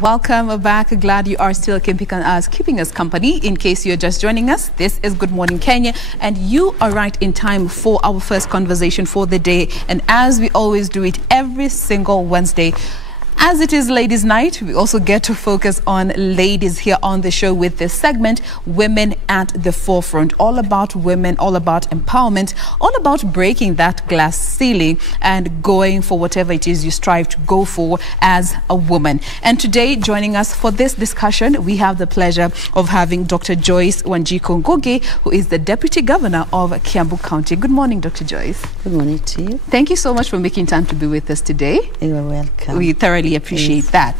Welcome back. Glad you are still keeping us company. In case you're just joining us, this is Good Morning Kenya, and you are right in time for our first conversation for the day. And as we always do it every single Wednesday, as it is Ladies' Night, we also get to focus on ladies here on the show with this segment, Women at the Forefront. All about women, all about empowerment, all about breaking that glass ceiling and going for whatever it is you strive to go for as a woman. And today, joining us for this discussion, we have the pleasure of having Dr. Joyce Ngugi, who is the Deputy Governor of Kiambu County. Good morning, Dr. Joyce. Good morning to you. Thank you so much for making time to be with us today. You are welcome. We thoroughly appreciate that.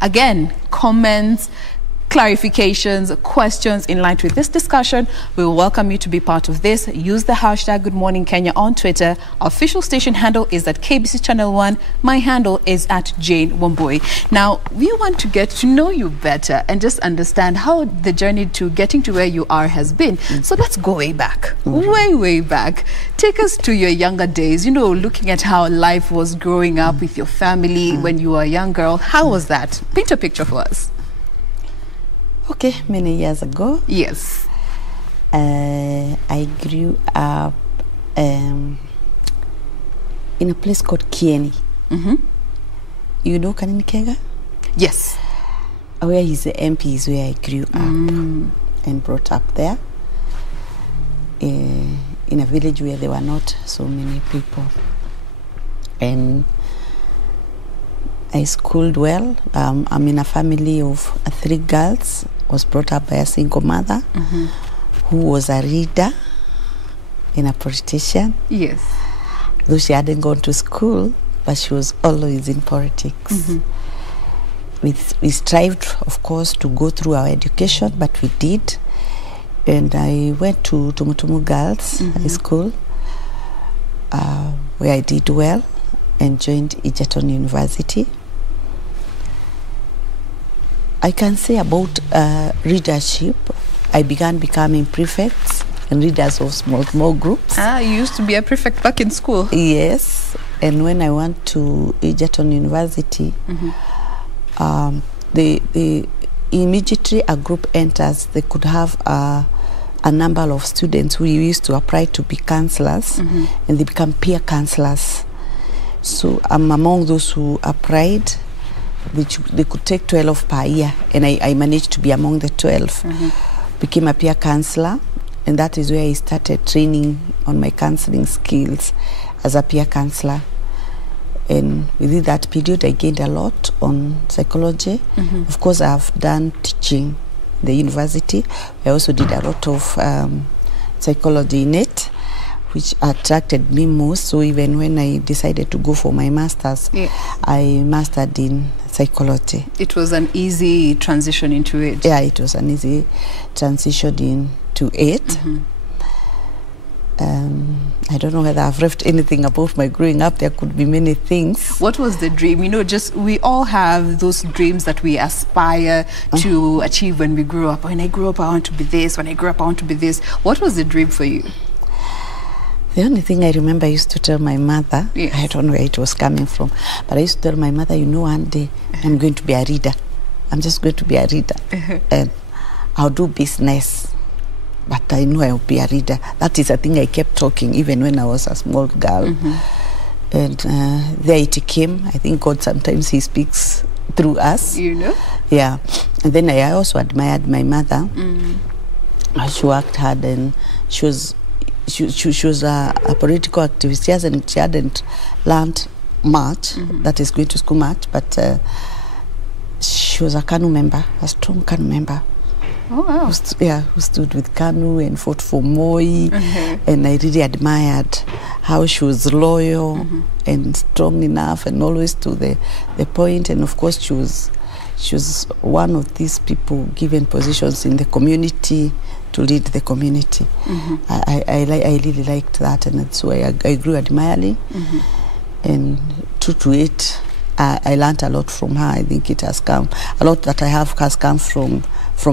Again, comments, clarifications, questions in line with this discussion, we will welcome you to be part of this. Use the hashtag Good Morning Kenya on Twitter. Our official station handle is at KBC Channel 1. My handle is at Jain Wambui. Now, we want to get to know you better and just understand how the journey to getting to where you are has been. So let's go way back, way back. Take us to your younger days, you know, looking at how life was growing up with your family when you were a young girl. How was that? Paint a picture for us. Okay, many years ago. Yes. I grew up in a place called Kieni. You know Kaninikega? Yes. Where he's the MP is where I grew up and brought up there. In a village where there were not so many people. And I schooled well. I'm in a family of 3 girls. Was brought up by a single mother who was a reader and a politician. Yes. Though she hadn't gone to school, but she was always in politics. We strived, of course, to go through our education, but we did. And I went to Tumutumu Girls High School, where I did well and joined Egerton University. I can say about readership, I began becoming prefects and readers of small groups. You used to be a prefect back in school. Yes, and when I went to Egerton University, immediately a group enters, they could have a number of students who used to apply to be counselors, and they become peer counselors. So I'm among those who applied, which they could take 12 per year, and I managed to be among the 12. Became a peer counselor, and that is where I started training on my counseling skills as a peer counselor. And within that period, I gained a lot on psychology. Of course, I've done teaching in the university. I also did a lot of psychology in it, which attracted me most. So even when I decided to go for my master's, I mastered in psychology. It was an easy transition into it. Yeah, it was an easy transition into it. I don't know whether I've left anything about my growing up. There could be many things. What was the dream? You know, just we all have those dreams that we aspire to achieve when we grow up. When I grow up, I want to be this. When I grow up, I want to be this. What was the dream for you? The only thing I remember, I used to tell my mother, I don't know where it was coming from, but I used to tell my mother, you know, one day I'm going to be a reader. I'm just going to be a reader. And I'll do business, but I know I'll be a reader. That is a thing I kept talking even when I was a small girl. And there it came. I think God sometimes he speaks through us. You know? Yeah. And then I also admired my mother. She worked hard, and she was a political activist. She hadn't learned much, that is going to school much, but she was a KANU member, a strong KANU member. Oh, wow. Who stood with KANU and fought for Moi. And I really admired how she was loyal and strong enough and always to the point. And of course, she was one of these people given positions in the community to lead the community. I really liked that, and so I grew admiring. And true to it, I learned a lot from her. I think it has come, a lot that I have has come from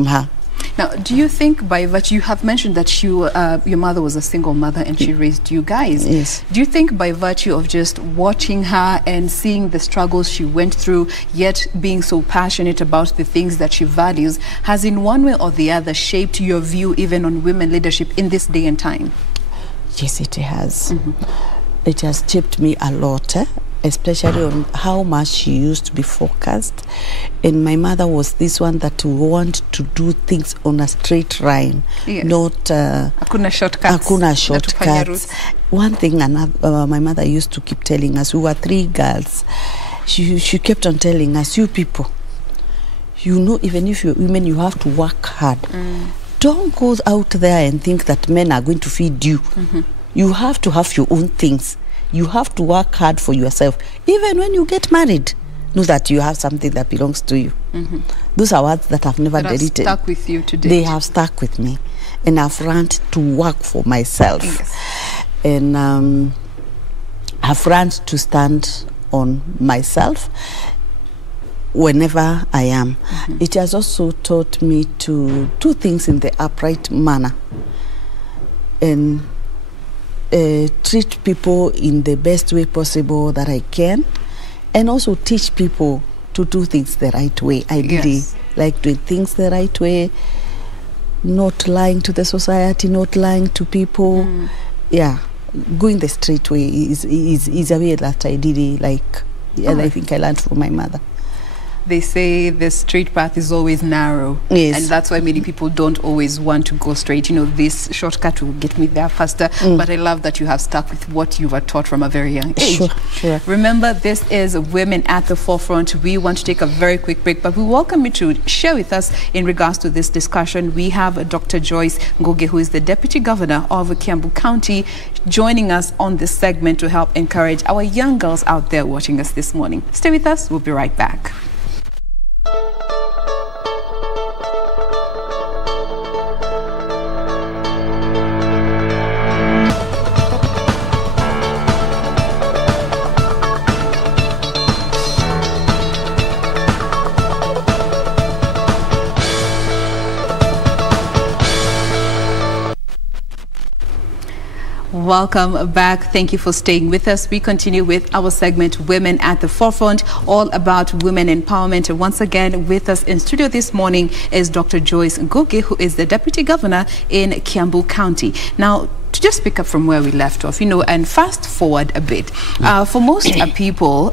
her. Now, do you think by virtue, you have mentioned that your mother was a single mother and she raised you guys. Yes. Do you think by virtue of just watching her and seeing the struggles she went through, yet being so passionate about the things that she values, has in one way or the other shaped your view even on women leadership in this day and time? Yes, it has. It has shaped me a lot, especially on how much she used to be focused. And my mother was this one that want to do things on a straight line, yes. not Hakuna shortcuts. Hakuna shortcuts. One thing my mother used to keep telling us, we were 3 girls. She kept on telling us, you people, you know, even if you're women, you have to work hard. Don't go out there and think that men are going to feed you. You have to have your own things. You have to work hard for yourself. Even when you get married, know that you have something that belongs to you. Those are words that I've never deleted. That have stuck with you today. They have stuck with me. And I've learned to work for myself. Yes. And I've learned to stand on myself whenever I am. It has also taught me to do things in the upright manner. And treat people in the best way possible that I can, and also teach people to do things the right way. I really like doing things the right way, not lying to the society, not lying to people. Yeah, going the straight way is a way that I really like, and I think I learned from my mother. They say the straight path is always narrow. Yes. And that's why many people don't always want to go straight. You know, this shortcut will get me there faster. But I love that you have stuck with what you were taught from a very young age. Sure. Remember, this is Women at the Forefront. We want to take a very quick break, but we welcome you to share with us in regards to this discussion. We have Dr. Joyce Ngugi, who is the Deputy Governor of Kiambu County, joining us on this segment to help encourage our young girls out there watching us this morning. Stay with us. We'll be right back. Welcome back. Thank you for staying with us. We continue with our segment, Women at the Forefront, all about women empowerment. And once again, with us in studio this morning is Dr. Joyce Ngugi, who is the Deputy Governor in Kiambu County. Now, to just pick up from where we left off, you know, and fast forward a bit. For most people,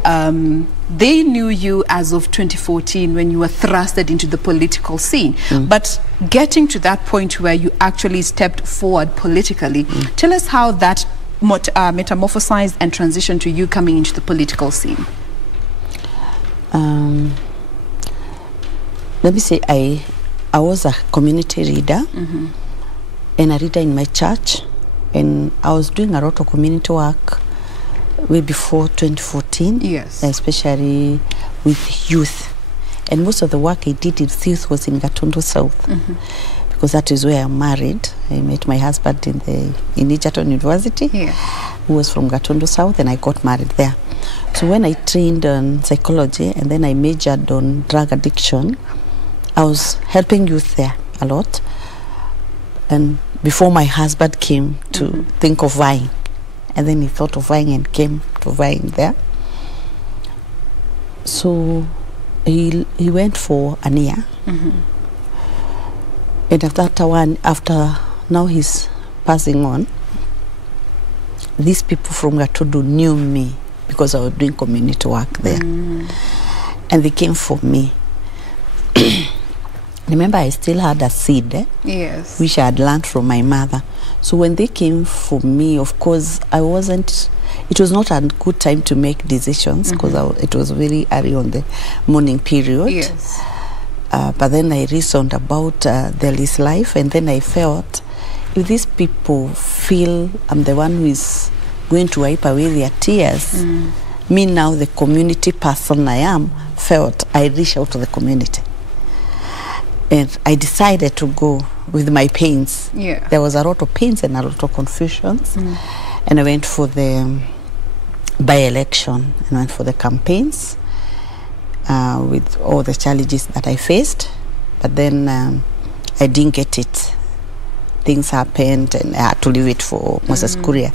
they knew you as of 2014 when you were thrusted into the political scene. But getting to that point where you actually stepped forward politically, tell us how that metamorphosized and transitioned to you coming into the political scene. Let me say, I was a community leader and a leader in my church, and I was doing a lot of community work way before 2014, yes, especially with youth. And most of the work I did with youth was in Gatundu South, because that is where I'm married. I met my husband in Egerton University, who was from Gatundu South, and I got married there. So when I trained on psychology and then I majored on drug addiction, I was helping youth there a lot. And before my husband came to think of vying, and then he thought of vying and came to vying there. So he went for an year. And after now he's passing on, these people from Gatundu knew me because I was doing community work there. And they came for me. Remember, I still had a seed, yes, which I had learned from my mother. So when they came for me, of course, it was not a good time to make decisions, because it was very early on the morning period. Yes. But then I reasoned about this life, and then I felt, if these people feel I'm the one who is going to wipe away their tears, me now, the community person I am, felt I reach out to the community. And I decided to go with my pains. Yeah. There was a lot of pains and a lot of confusions. And I went for the by-election and went for the campaigns with all the challenges that I faced. But then I didn't get it. Things happened and I had to leave it for Moses Kuria.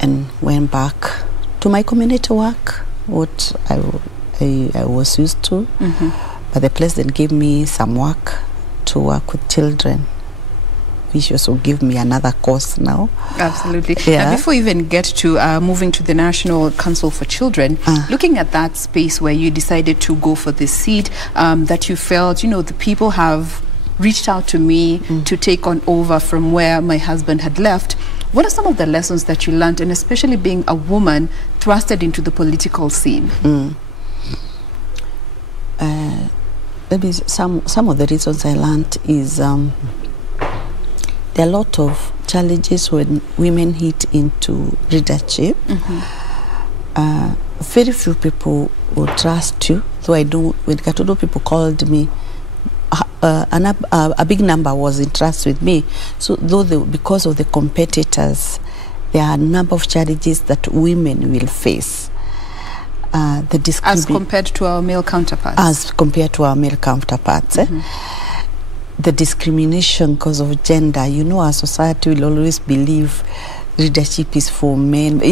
And went back to my community work, what I was used to. But the place then gave me some work to work with children, which also give me another course now. Absolutely. Yeah. And before you even get to moving to the National Council for Children, looking at that space where you decided to go for this seat, that you felt, you know, the people have reached out to me to take on over from where my husband had left. What are some of the lessons that you learned, and especially being a woman thrusted into the political scene? Maybe some of the reasons I learned is there are a lot of challenges when women hit into leadership. Very few people will trust you. Though I do, when Katodo people called me, a big number was in trust with me. So because of the competitors, there are a number of challenges that women will face. As compared to our male counterparts. As compared to our male counterparts. The discrimination because of gender. You know, our society will always believe leadership is for men,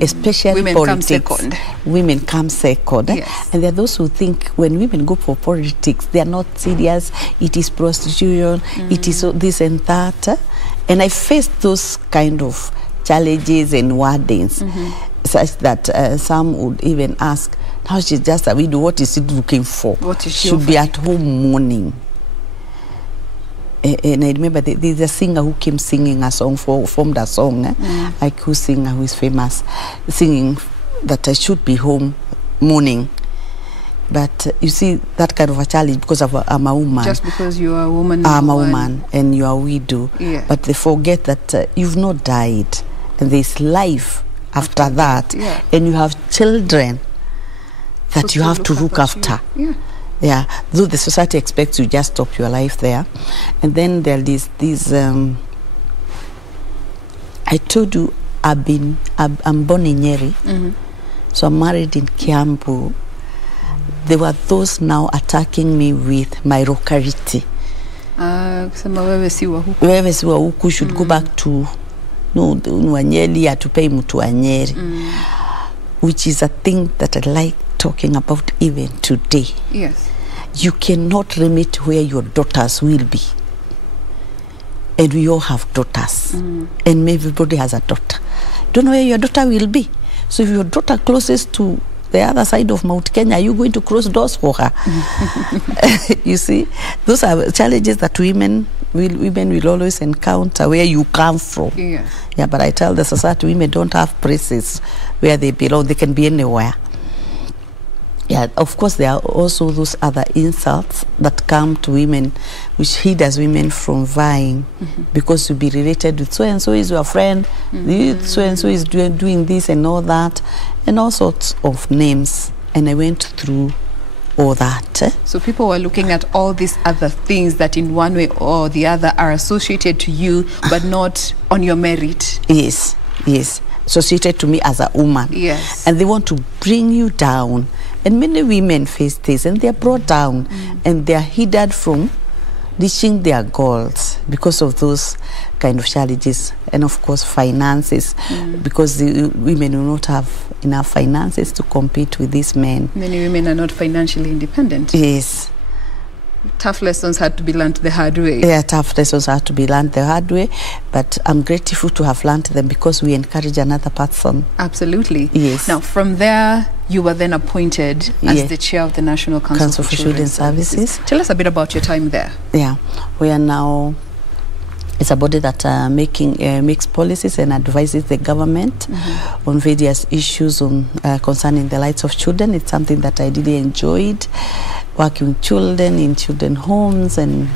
especially women politics. Come second. Women come second. Yes. And there are those who think when women go for politics, they are not serious. It is prostitution. It is this and that. And I faced those kind of challenges and wordings, such that some would even ask, now she's just a widow, what is she looking for? What is she should be at home mourning. And I remember there's a singer who came singing a song, formed a song, like who singer who is famous, singing that I should be home mourning. But you see, that kind of a challenge because I'm a woman. Just because you are a woman. I'm a woman and you are a widow. Yeah. But they forget that you've not died and there's life after that. Yeah. And you have children that you have to look after. Yeah, though the society expects you just stop your life there. And then there is this, I told you I'm born in Nyeri, so I'm married in Kiambu. There were those now attacking me with my locality. Wewe si wa huku should go back to Nyeri, atupei mtu wa Nyeri, which is a thing that I like talking about even today. Yes. You cannot limit where your daughters will be. And we all have daughters. And everybody has a daughter. You don't know where your daughter will be. So if your daughter closest to the other side of Mount Kenya, are you going to close doors for her? You see, those are challenges that women will always encounter where you come from. Yes. Yeah, but I tell the society, women don't have places where they belong. They can be anywhere. Yeah, of course, there are also those other insults that come to women, which hinders women from vying, because you'll be related with so-and-so is your friend, so-and-so is doing this and all that, and all sorts of names. And I went through all that. So people were looking at all these other things that in one way or the other are associated to you, but not on your merit. Yes, yes. Associated to me as a woman. Yes. And they want to bring you down. And many women face this, and they're brought down, and they're hindered from reaching their goals because of those kind of challenges. And of course, finances, because the women will not have enough finances to compete with these men. Many women are not financially independent. Yes. Tough lessons had to be learned the hard way. Yeah, tough lessons had to be learned the hard way, but I'm grateful to have learned them because we encourage another person. Absolutely. Yes. Now, from there, you were then appointed as the chair of the National Council for Children's Services. Tell us a bit about your time there. Yeah, we are now, it's a body that makes policies and advises the government on various issues concerning the rights of children. It's something that I really enjoyed, working with children in children homes and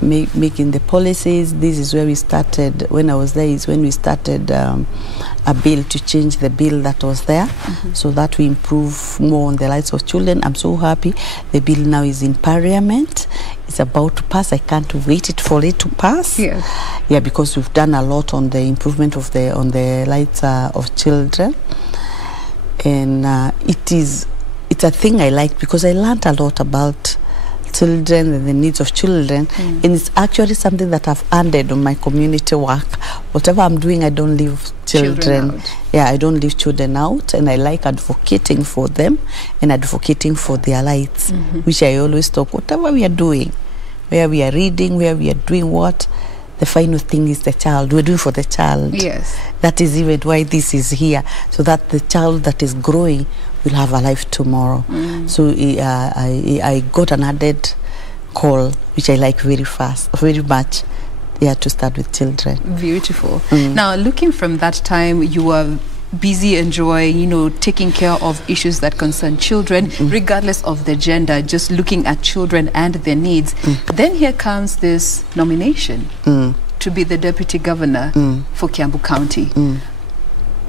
making the policies. This is where we started. When I was there is when we started a bill to change the bill that was there, so that we improve more on the rights of children. I'm so happy. The bill now is in Parliament. It's about to pass. I can't wait for it to pass. Yes. Yeah, because we've done a lot on the improvement of the rights of children, and it's a thing I like because I learned a lot about children and the needs of children. And it's actually something that I've added on my community work. Whatever I'm doing, I don't leave children yeah, I don't leave children out, and I like advocating for them and advocating for their rights, which I always talk, whatever we are doing, where we are reading, where we are doing what, the final thing is the child. We're doing for the child. Yes. That is even why this is here, so that the child that is growing will have a life tomorrow. So I got an added call, which I like very much, yeah, to start with children. Beautiful. Now, looking from that time, you were busy enjoying, you know, taking care of issues that concern children, regardless of the gender, just looking at children and their needs. Then here comes this nomination to be the deputy governor for Kiambu County.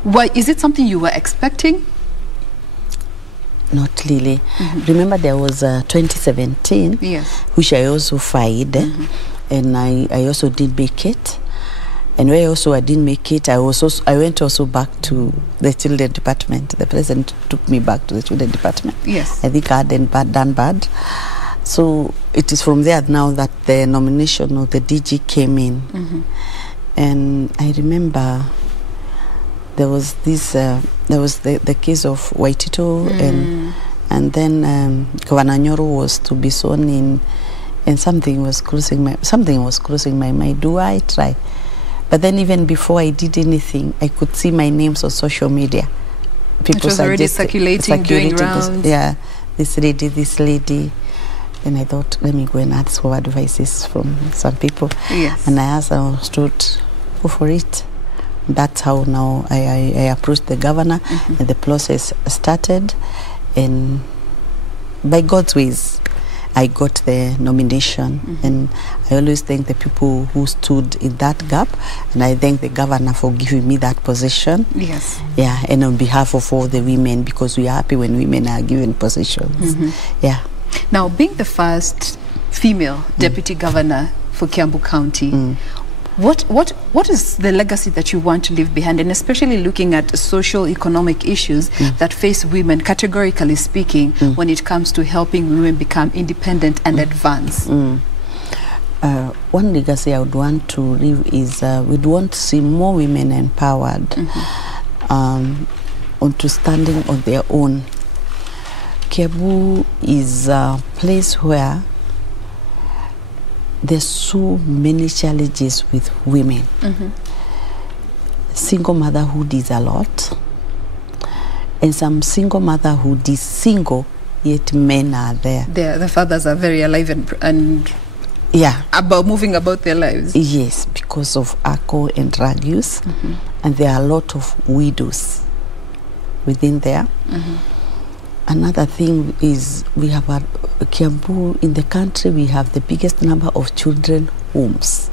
Why, is it something you were expecting? Not really. Remember, there was 2017, yes, which I also filed, and I also did make it. And where also I didn't make it, I went also back to the children department. The president took me back to the children department. Yes. I think I hadn't done bad. So it is from there now that the nomination of the DG came in. And I remember there was this, there was the case of Waitito, and then Governor Nyoro was to be sworn in, and something was crossing my mind. Do I try? But then even before I did anything, I could see my names on social media. People it was already circulating, doing rounds. Yeah, this lady. Then I thought, let me go and ask for advices from some people. Yes. And I asked, I understood, go for it. That's how now I approached the governor, and the process started. And by God's ways, I got the nomination, and I always thank the people who stood in that gap, and I thank the governor for giving me that position. Yes. Yeah, and on behalf of all the women, because we are happy when women are given positions. Yeah. Now, being the first female deputy governor for Kiambu County, what is the legacy that you want to leave behind, and especially looking at social economic issues that face women, categorically speaking, when it comes to helping women become independent and advance? One legacy I would want to leave is we'd want to see more women empowered onto standing on their own. Kiambu is a place where there's so many challenges with women. Single motherhood is a lot, and some single motherhood is single, yet men are there. The fathers are very alive and yeah, moving about their lives. Yes, because of alcohol and drug use, and there are a lot of widows within there. Another thing is we have Kiambu, in the country, we have the biggest number of children homes,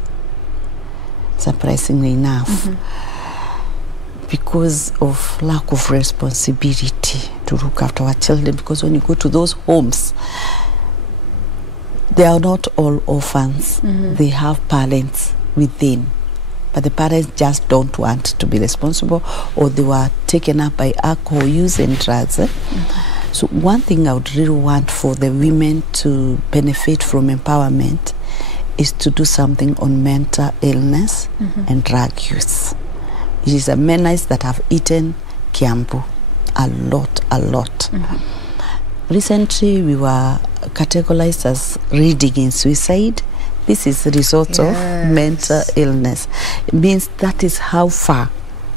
surprisingly enough, because of lack of responsibility to look after our children. Because when you go to those homes, they are not all orphans. They have parents within, but the parents just don't want to be responsible, or they were taken up by alcohol use and drugs. So one thing I would really want for the women to benefit from empowerment is to do something on mental illness and drug use. It is a menace that have eaten Kiambu a lot. Recently, we were categorized as reading in suicide. This is the result of mental illness. It means that is how far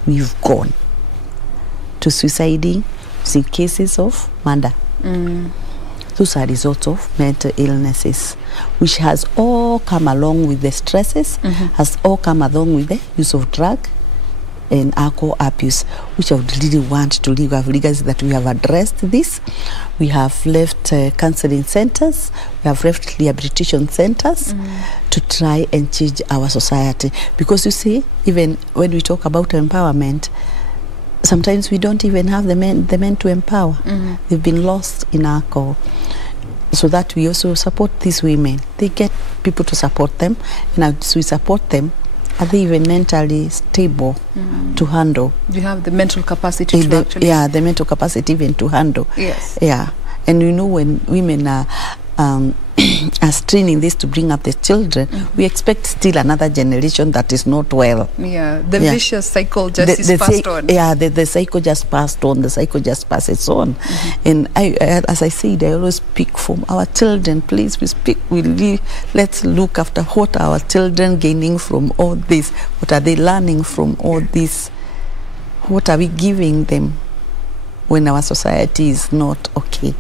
we've gone to suiciding. See cases of murder. Those are results of mental illnesses, which has all come along with the stresses, has all come along with the use of drug and alcohol abuse, which I would really want to leave. Our legacy that we have addressed this. We have left counseling centers, we have left rehabilitation centers to try and change our society. Because you see, even when we talk about empowerment, sometimes we don't even have the men to empower. They've been lost in alcohol. So that we also support these women. They get people to support them, and as we support them, are they even mentally stable to handle? Do you have the mental capacity to actually? Yeah, the mental capacity even to handle. Yes. Yeah, and you know, when women are as training this to bring up the children, we expect still another generation that is not well. Yeah, the vicious cycle just is passed on. Yeah, the cycle just passed on. The cycle just passes on. And as I said, I always speak for our children. Please, let's look after what our children gaining from all this. What are they learning from all this? What are we giving them when our society is not okay?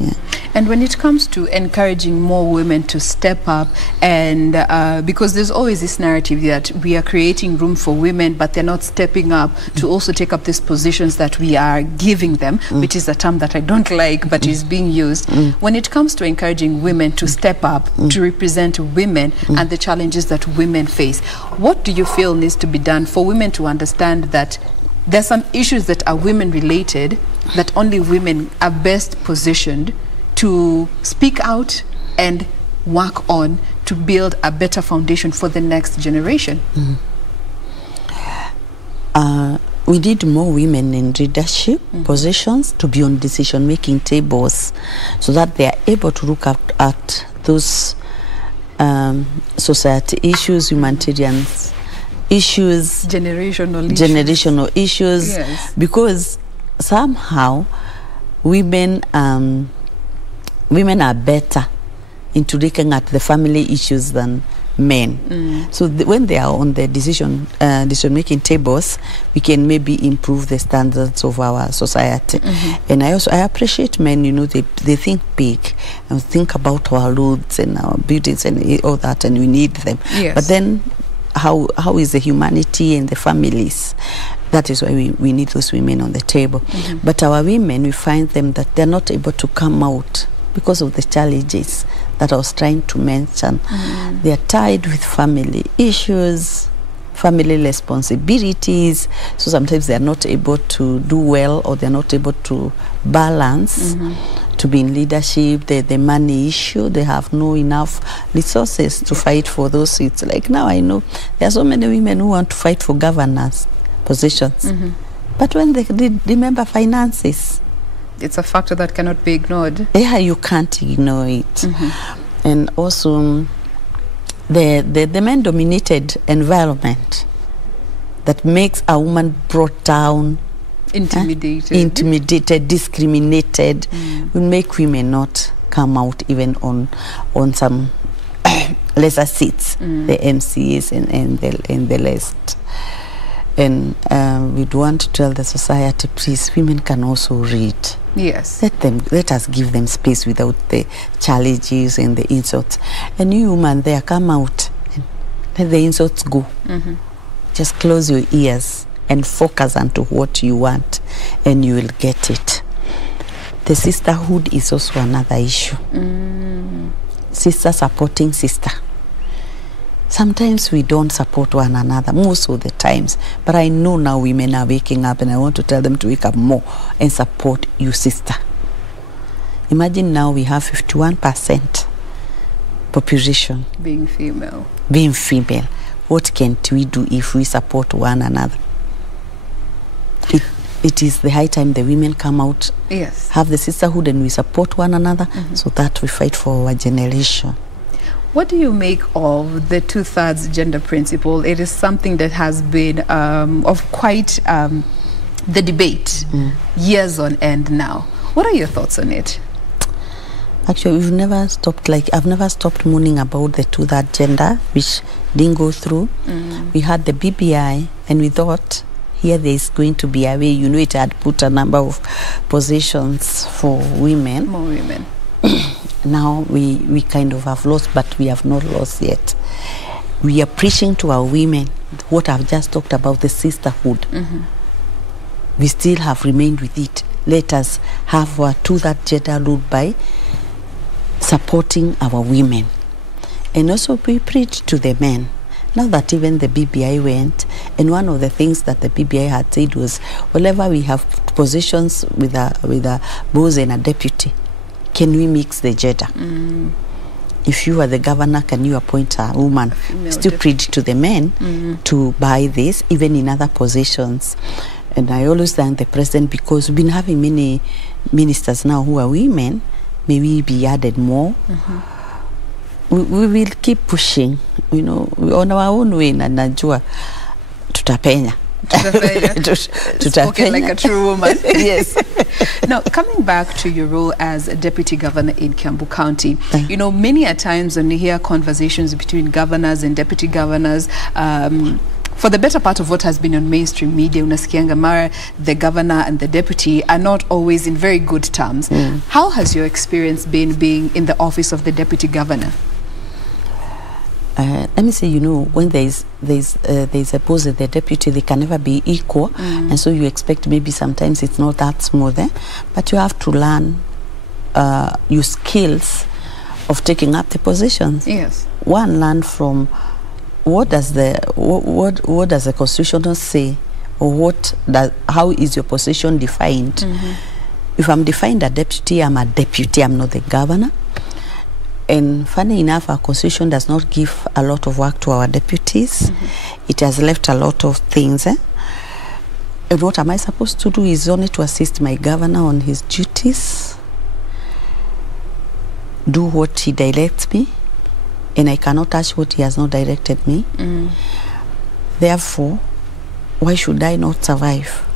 Yeah. And when it comes to encouraging more women to step up, and because there's always this narrative that we are creating room for women, but they're not stepping up to also take up these positions that we are giving them, which is a term that I don't like, but is being used. When it comes to encouraging women to step up, to represent women and the challenges that women face, what do you feel needs to be done for women to understand that there's some issues that are women related, that only women are best positioned to speak out and work on to build a better foundation for the next generation? We need more women in leadership positions to be on decision-making tables, so that they are able to look at those society issues, humanitarian issues, generational issues. Yes. Because somehow women are better into looking at the family issues than men. So when they are on the decision-making tables, we can maybe improve the standards of our society. And I appreciate men, you know, they think big and think about our roads and our buildings and all that, and we need them. Yes. But then how is the humanity and the families? That is why we need those women on the table. But our women, we find them that they're not able to come out because of the challenges that I was trying to mention. They are tied with family issues, family responsibilities, so sometimes they are not able to do well, or they're not able to balance to be in leadership. The money issue, they have no enough resources to fight for those seats. Like now I know there are so many women who want to fight for governance positions, but when they remember finances, it's a factor that cannot be ignored. Yeah, you can't ignore it. And also the men-dominated environment that makes a woman brought down, intimidated, discriminated, will make women not come out even on some lesser seats, the MCAs and the rest. And we'd want to tell the society, please, women can also read. Yes. Let us give them space without the challenges and the insults. And you woman there, come out and let the insults go. Just close your ears and focus onto what you want, and you will get it. The sisterhood is also another issue. Sister supporting sister. Sometimes we don't support one another, most of the times. But I know now women are waking up, and I want to tell them to wake up more and support you, sister. Imagine now we have 51% population being female. What can't we do if we support one another? It is the high time the women come out, have the sisterhood, and we support one another, so that we fight for our generation. What do you make of the 2/3 gender principle? It is something that has been of quite the debate years on end now. What are your thoughts on it? Actually, I've never stopped mourning about the 2/3 gender, which didn't go through. We had the BBI, and we thought here there is going to be a way. You know, it had put a number of positions for women. More women. Now we kind of have lost, but we have not lost yet. We are preaching to our women what I've just talked about, the sisterhood. We still have remained with it. Let us have our 2/3 gender ruled by supporting our women. And also we preach to the men. Now that even the BBI went, and one of the things that the BBI had said was, whenever we have positions with a boss and a deputy, can we mix the gender? If you are the governor, can you appoint a woman? Still preach to the men to buy this, even in other positions. And I always thank the president, because we've been having many ministers now who are women. Maybe be added more. we will keep pushing, you know, on our own way, na najua tutapenya. Spoken like a true woman. Yes. Now, coming back to your role as a deputy governor in Kiambu County, you know, many a times when you hear conversations between governors and deputy governors, for the better part of what has been on mainstream media, unasikianga mara, the governor and the deputy are not always in very good terms. How has your experience been being in the office of the deputy governor? Let me say, you know, when there's a post that the deputy, they can never be equal, and so you expect maybe sometimes it's not that smooth, but you have to learn your skills of taking up the positions. Yes. One, learn from what does the constitution say, or how is your position defined. If I'm defined a deputy, I'm a deputy, I'm not the governor. And funny enough, our constitution does not give a lot of work to our deputies. It has left a lot of things. And what am I supposed to do is only to assist my governor on his duties, do what he directs me, and I cannot touch what he has not directed me. Therefore, why should I not survive?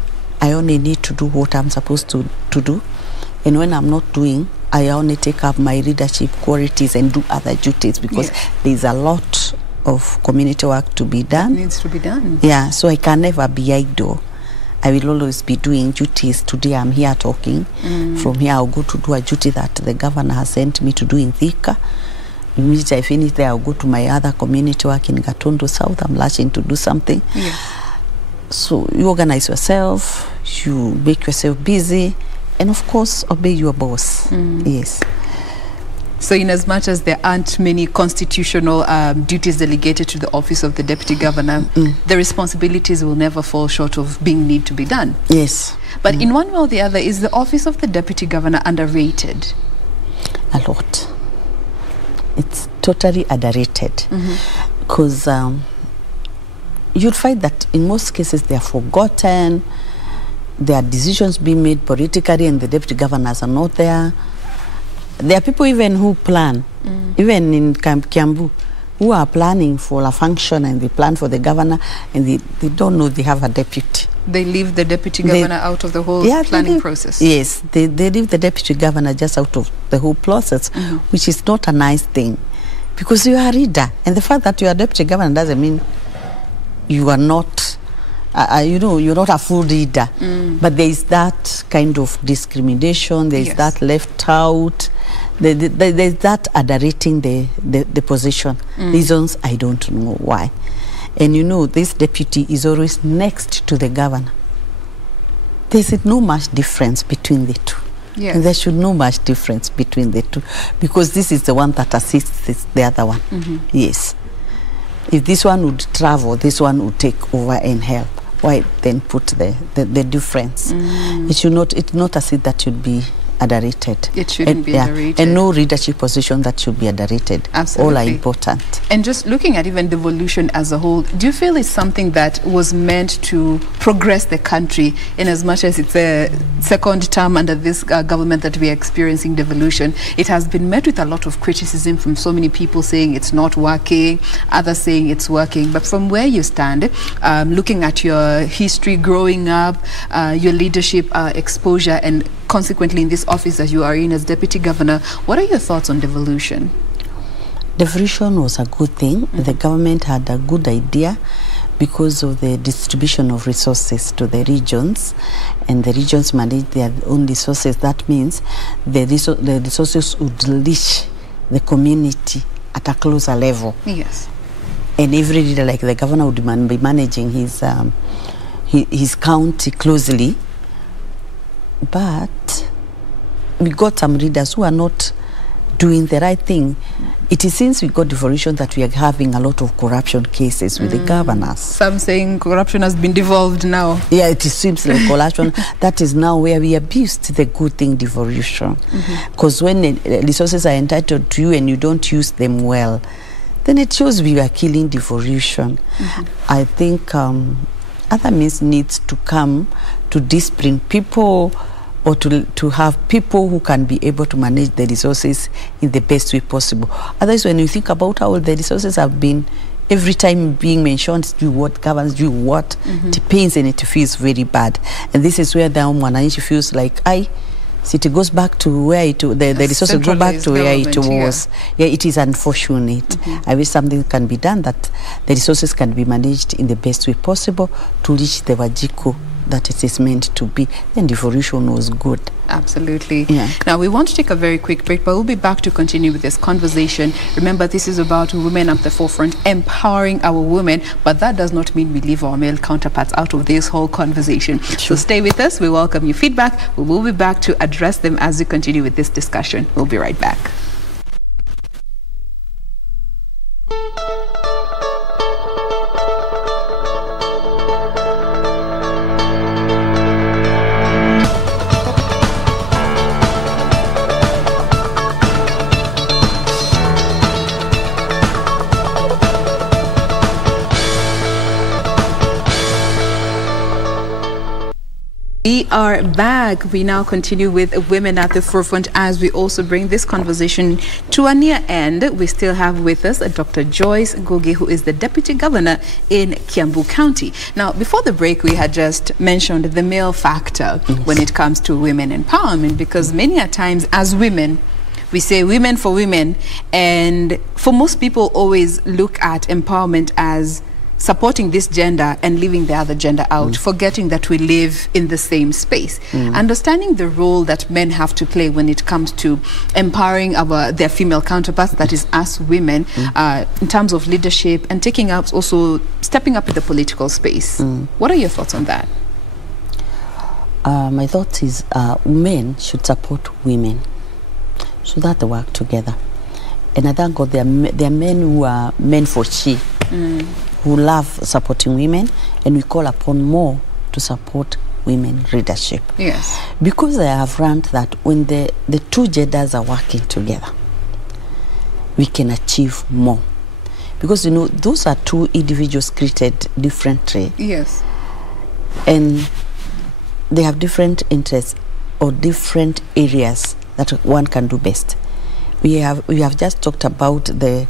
I only need to do what I'm supposed to do. And when I'm not doing, I only take up my leadership qualities and do other duties, because there's a lot of community work to be done. It needs to be done. Yeah, so I can never be idle. I will always be doing duties. Today I'm here talking. From here I'll go to do a duty that the governor has sent me to do in Thika. Immediately I finish there, I'll go to my other community work in Gatundu South. I'm lashing to do something. So you organize yourself, you make yourself busy, and of course obey your boss. Yes. So in as much as there aren't many constitutional duties delegated to the office of the deputy governor, the responsibilities will never fall short of being need to be done. Yes. But in one way or the other, is the office of the deputy governor underrated? A lot. It's totally underrated. Because you'd find that in most cases they are forgotten. There are decisions being made politically and the deputy governors are not there. There are people even who plan, even in Kiambu, who are planning for a function and they plan for the governor and they don't know they have a deputy. They leave the deputy governor out of the whole planning process. Yes, they leave the deputy governor just out of the whole process, which is not a nice thing. Because you are a leader, and the fact that you are deputy governor doesn't mean you are not, you know, you're not a full leader. But there is that kind of discrimination, there is that left out, there is that underrating the position. Reasons I don't know why. And you know, this deputy is always next to the governor. There's no much difference between the two. Yes. And there should no much difference between the two, because this is the one that assists the other one. Yes. If this one would travel, this one would take over and help. Why then put the difference? It's not a seat that should be underrated. It shouldn't be underrated. And no leadership position that should be underrated. Absolutely. All are important. And just looking at even devolution as a whole, do you feel it's something that was meant to progress the country, in as much as it's a second term under this government that we are experiencing devolution? It has been met with a lot of criticism from so many people saying it's not working, others saying it's working. But from where you stand, looking at your history growing up, your leadership exposure, and consequently in this office that you are in as deputy governor, what are your thoughts on devolution? Devolution was a good thing. The government had a good idea because of the distribution of resources to the regions, and the regions manage their own resources. That means the resources would reach the community at a closer level. Yes. And every leader, like the governor, would be managing his county closely. But we got some leaders who are not doing the right thing. It is since we got devolution that we are having a lot of corruption cases with the governors. Some saying corruption has been devolved now. Yeah, it seems like corruption. That is now where we abused the good thing, devolution. Because when the resources are entitled to you and you don't use them well, then it shows we are killing devolution. I think other means needs to come to discipline people or to have people who can be able to manage the resources in the best way possible. Otherwise, when you think about how the resources have been every time being mentioned, do what governs, do what, it pains and it feels very bad. And this is where the Mwananchi feels like, it goes back to where the resources go back to where it was. Yeah, it is unfortunate. I wish something can be done that the resources can be managed in the best way possible to reach the Wajiko that it is meant to be. Then devolution was good. Absolutely. Yeah. Now, we want to take a very quick break, but we'll be back to continue with this conversation. Remember, this is about women at the forefront, empowering our women, but that does not mean we leave our male counterparts out of this whole conversation. So stay with us. We welcome your feedback. We will be back to address them as we continue with this discussion. We'll be right back. We are back. We now continue with Women at the Forefront as we also bring this conversation to a near end. We still have with us Dr. Joyce Ngugi, who is the Deputy Governor in Kiambu County. Now, before the break, we had just mentioned the male factor when it comes to women empowerment, because many a times as women, we say women for women, and for most people always look at empowerment as supporting this gender and leaving the other gender out, forgetting that we live in the same space. Understanding the role that men have to play when it comes to empowering their female counterparts, that is us women, in terms of leadership and taking up, also stepping up in the political space. What are your thoughts on that? My thought is men should support women so that they work together. And I thank God there are men who are men for she, who love supporting women, and we call upon more to support women leadership. Yes. Because I have learned that when the two genders are working together, we can achieve more. Because, you know, those are two individuals created differently. Yes. And they have different interests or different areas that one can do best. We have just talked about the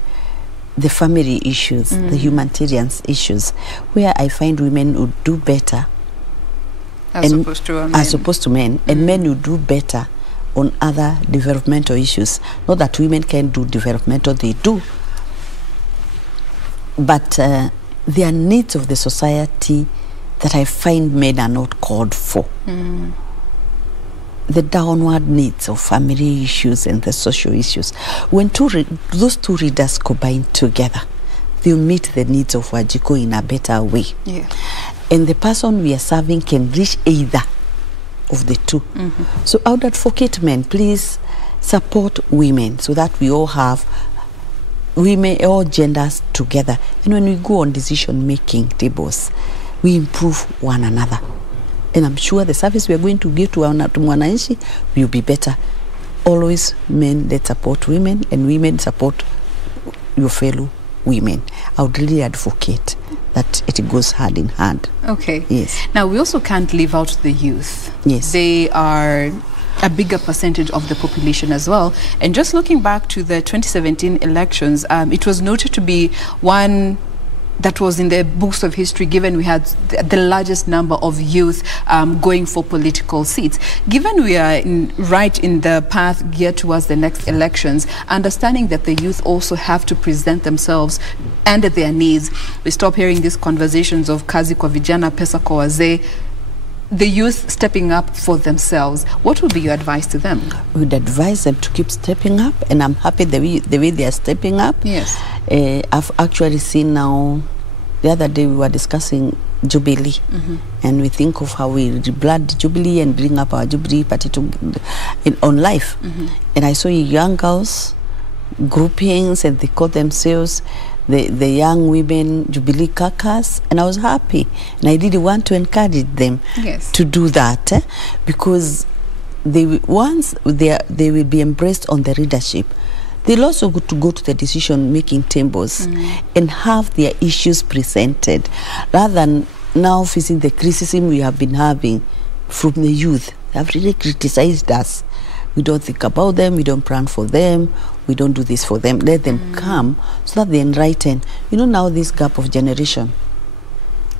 family issues, the humanitarian issues, where I find women would do better as opposed to men, and men would do better on other developmental issues. Not that women can do developmental, they do, but there are needs of the society that I find men are not called for. The downward needs of family issues and the social issues. When those two readers combine together, they'll meet the needs of Wajiko in a better way. Yeah. And the person we are serving can reach either of the two. So I would advocate men, please support women so that we all have women, all genders together. And when we go on decision-making tables, we improve one another. And I'm sure the service we are going to give to Mwananchi will be better. Always men that support women, and women support your fellow women. I would really advocate that it goes hand in hand. Okay. Yes. Now, we also can't leave out the youth. Yes. They are a bigger percentage of the population as well. And just looking back to the 2017 elections, it was noted to be one that was in the books of history, given we had the largest number of youth going for political seats. Given we are right in the path geared towards the next elections, understanding that the youth also have to present themselves and their needs, we stop hearing these conversations of kazi kwa vijana, pesa kwa wazee, the youth stepping up for themselves. What would be your advice to them? We would advise them to keep stepping up, and I'm happy the way they are stepping up. Yes. I've actually seen now, the other day we were discussing Jubilee, and we think of how we blood Jubilee and bring up our Jubilee party on life. And I saw young girls, groupings, and they call themselves the young women Jubilee Kakas, and I was happy, and I really want to encourage them to do that, because once they will be embraced on the leadership, they'll also go to the decision-making tables and have their issues presented, rather than now facing the criticism we have been having from the youth. They have really criticized us. We don't think about them, we don't plan for them, we don't do this for them. Let them come so that they enlighten. You know, now this gap of generation.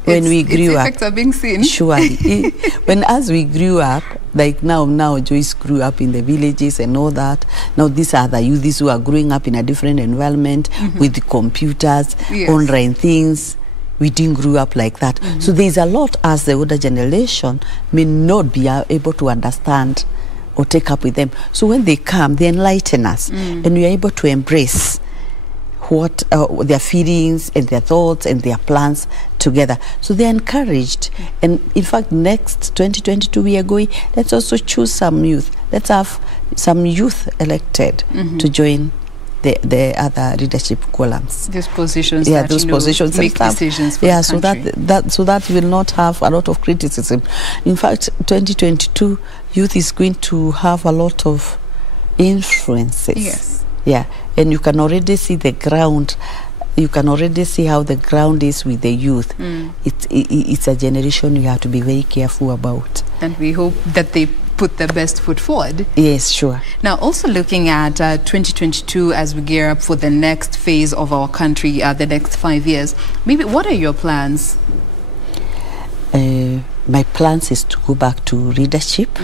When we grew up, effects are being seen. Surely. As we grew up, like now Joyce grew up in the villages and all that. Now these are the youths who are growing up in a different environment with the computers, online things. We didn't grow up like that. So there's a lot as the older generation may not be able to understand or take up with them. So when they come, they enlighten us, and we are able to embrace what their feelings and their thoughts and their plans together. So they're encouraged. And in fact, next 2022 we are going, let's also choose some youth. Let's have some youth elected to join the other leadership columns. Those positions, those positions make decisions for the country. so that will not have a lot of criticism. In fact, 2022 youth is going to have a lot of influences. Yes. Yeah, and you can already see the ground. You can already see how the ground is with the youth. It's a generation you have to be very careful about. And we hope that they put their best foot forward. Yes, sure. Now, also looking at 2022 as we gear up for the next phase of our country, the next 5 years, maybe what are your plans? My plans is to go back to leadership.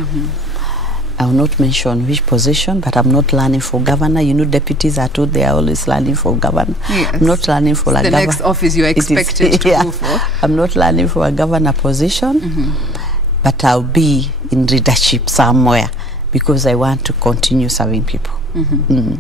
I will not mention which position, but I'm not running for governor. You know, deputies are told they are always running for governor. Yes. I'm not running for a governor. The next office you are expected to go for. I'm not running for a governor position, but I'll be in leadership somewhere because I want to continue serving people.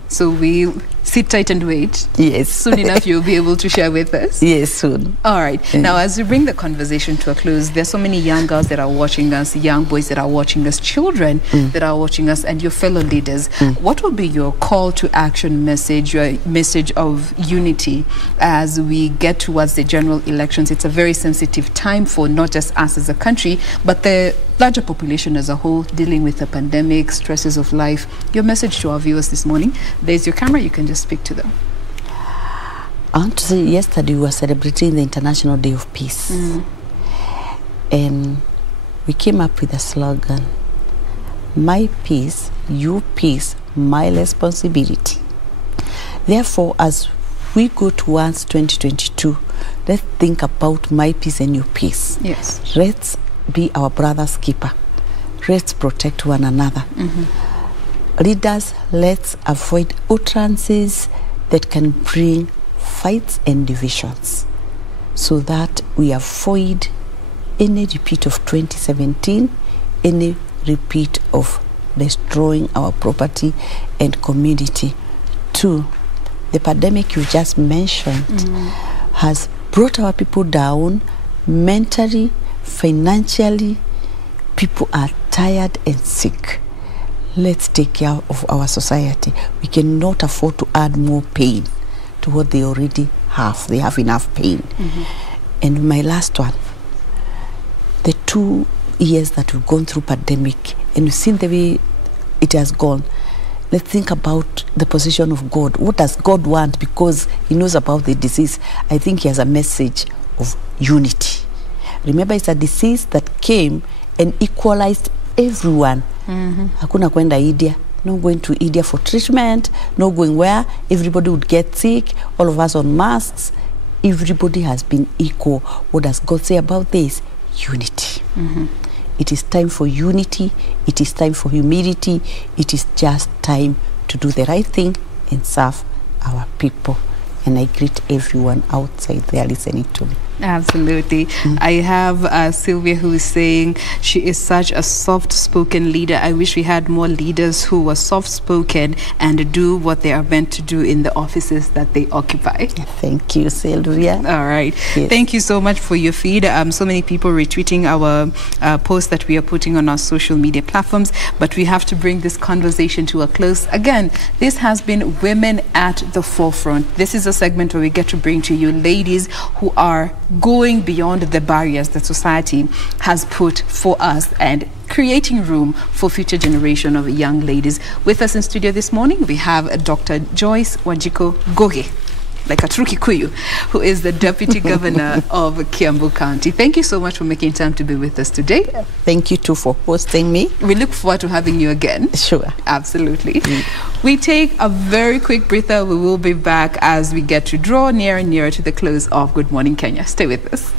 So we'll sit tight and wait. Yes. Soon enough you'll be able to share with us. Yes, soon. All right. Now, as we bring the conversation to a close, there's so many young girls that are watching us, young boys that are watching us, children that are watching us, and your fellow leaders. What will be your call to action message, your message of unity as we get towards the general elections? It's a very sensitive time for not just us as a country, but the larger population as a whole, dealing with the pandemic, stresses of life. Your message to our viewers this morning. There's your camera. You can just speak to them. I want to say, yesterday we were celebrating the International Day of Peace. And we came up with a slogan, my peace, your peace, my responsibility. Therefore, as we go towards 2022, let's think about my peace and your peace. Yes. Let's be our brother's keeper. Let's protect one another. Leaders, let's avoid utterances that can bring fights and divisions so that we avoid any repeat of 2017, any repeat of destroying our property and community. 2, the pandemic you just mentioned has brought our people down mentally, financially. People are tired and sick. Let's take care of our society. We cannot afford to add more pain to what they already have. They have enough pain. And my last one, the 2 years that we've gone through pandemic, and we've seen the way it has gone. Let's think about the position of God. What does God want? Because he knows about the disease. I think he has a message of unity. Remember, it's a disease that came and equalized everyone. Hakuna kwenda India, no going to India for treatment, no going where, everybody would get sick, all of us on masks. Everybody has been equal. What does God say about this? Unity. It is time for unity. It is time for humility. It is just time to do the right thing and serve our people. And I greet everyone outside there listening to me. Absolutely. I have Sylvia who is saying she is such a soft-spoken leader. I wish we had more leaders who were soft-spoken and do what they are meant to do in the offices that they occupy. Thank you, Sylvia. All right. Yes. Thank you so much for your feed. So many people retweeting our posts that we are putting on our social media platforms, but we have to bring this conversation to a close. Again, this has been Women at the Forefront. This is a segment where we get to bring to you ladies who are going beyond the barriers that society has put for us and creating room for future generation of young ladies. With us in studio this morning, we have Dr. Joyce Ngugi. like a true Kikuyu, who is the Deputy Governor of Kiambu County. Thank you so much for making time to be with us today. Thank you too for hosting me. We look forward to having you again. Sure. Absolutely. We take a very quick breather. We will be back as we get to draw nearer and nearer to the close of Good Morning Kenya. Stay with us.